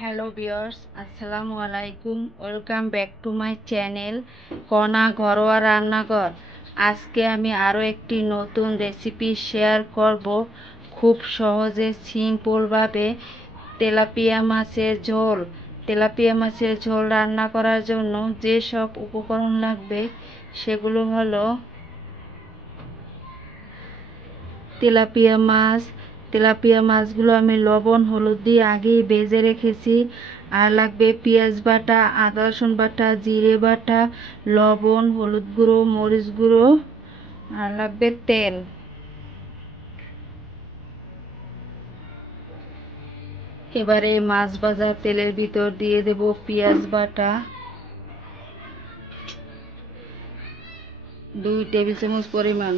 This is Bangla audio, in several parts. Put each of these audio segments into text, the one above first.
হ্যালো ভিউয়ার্স, আসসালামু আলাইকুম। Welcome back to my channel কণা ঘরোয়া রান্নাঘর। আজকে আমি আরও একটি নতুন রেসিপি শেয়ার করব। খুব সহজে সিম্পলভাবে তেলাপিয়া মাছের ঝোল রান্না করার জন্য যেসব উপকরণ লাগবে সেগুলো হলো তেলাপিয়া মাছগুলো আমি লবণ হলুদ দিয়ে আগেই ভেজে রেখেছি। আর লাগবে পেঁয়াজ বাটা, আদা রসুন বাটা, জিরে বাটা, লবণ, হলুদ গুঁড়ো, মরিচ গুঁড়ো, আর লাগবে তেল। এবারে মাছ ভাজা তেলের ভিতর দিয়ে দেব পেঁয়াজ বাটা 2 টেবিল চামচ পরিমাণ।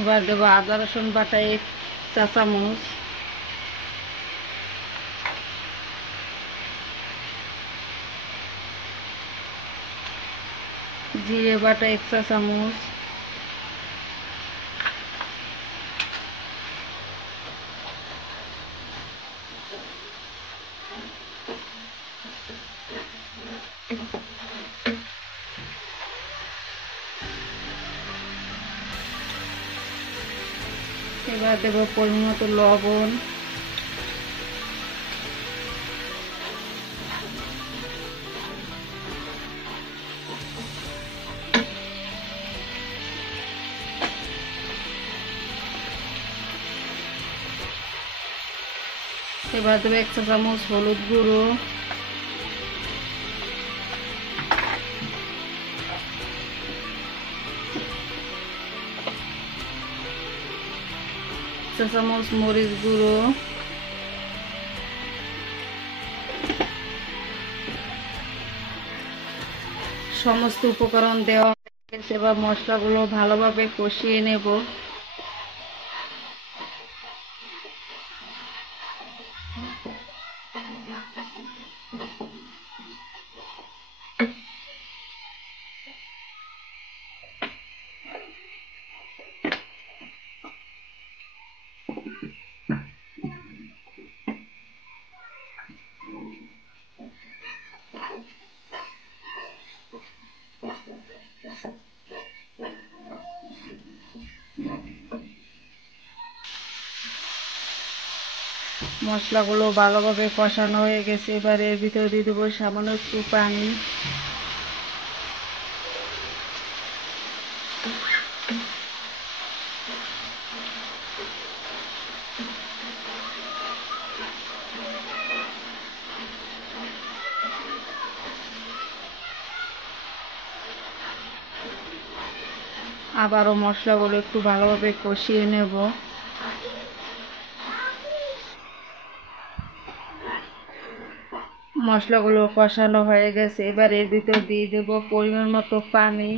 এবার দেবো আদা রসুন বাটা 1 চা চামচ, জিরে বাটা 1 চা চামচ, এবার দেবো পরিমাণ মতো লবণ, এবার দেবো 1 চা চামচ হলুদ গুঁড়ো, 1 চা চামচ মরিচ গুঁড়ো, সমস্ত উপকরণ দেওয়া হয়ে গেছে। এবার মশলাগুলো ভালোভাবে কষিয়ে নেব। মশলাগুলো ভালোভাবে কষানো হয়ে গেছে। এবার এর ভিতরে দিয়ে দেবো সামান্য একটু পানি। আবারও মশলাগুলো একটু ভালোভাবে কষিয়ে নেব। মশলাগুলো কষানো হয়ে গেছে। এবার এর ভিতর দিয়ে দেব পরিমাণ মতো পানি।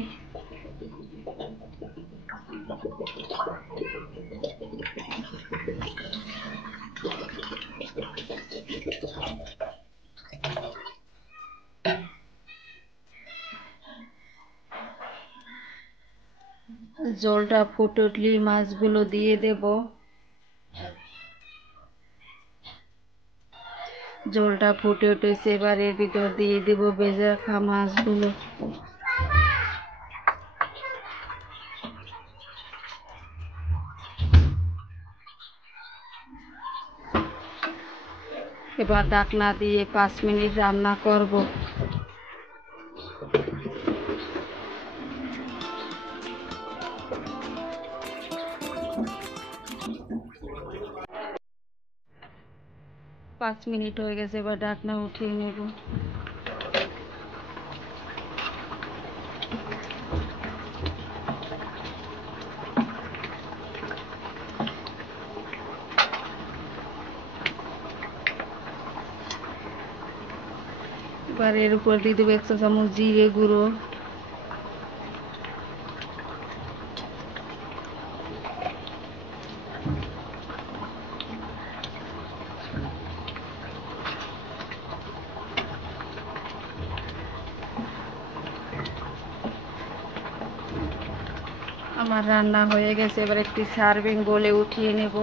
জলটা ফুটে উঠলেই মাছগুলো দিয়ে দেব। জলটা ফুটে উঠেছে, এবার এর ভিতর দিয়ে দেব ভেজে রাখা মাছগুলো। এবার ঢাকনা দিয়ে 5 মিনিট রান্না করব। পাঁচ মিনিট হয়ে গেছে, এবার ঢাকনা উঠিয়ে নেব। এবার এর উপর দিয়ে দেবো 1 চা চামচ জিরে গুঁড়ো, আমার রান্না হয়ে গেছে, এবার একটি সার্ভিং বলে উঠিয়ে নেব।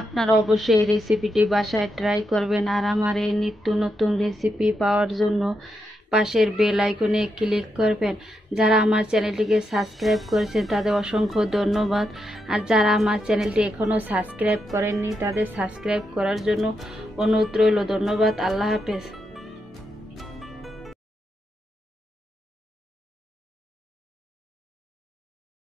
আপনারা অবশ্যই এই রেসিপিটি বাসায় ট্রাই করবেন। আর আমার এই নিত্য নতুন রেসিপি পাওয়ার জন্য পাশের বেল আইকনে ক্লিক করবেন। যারা আমার চ্যানেলটিকে সাবস্ক্রাইব করেছেন তাদের অসংখ্য ধন্যবাদ। আর যারা আমার চ্যানেলটি এখনও সাবস্ক্রাইব করেননি তাদের সাবস্ক্রাইব করার জন্য অনুরোধ রইল। ধন্যবাদ। আল্লাহ হাফেজ।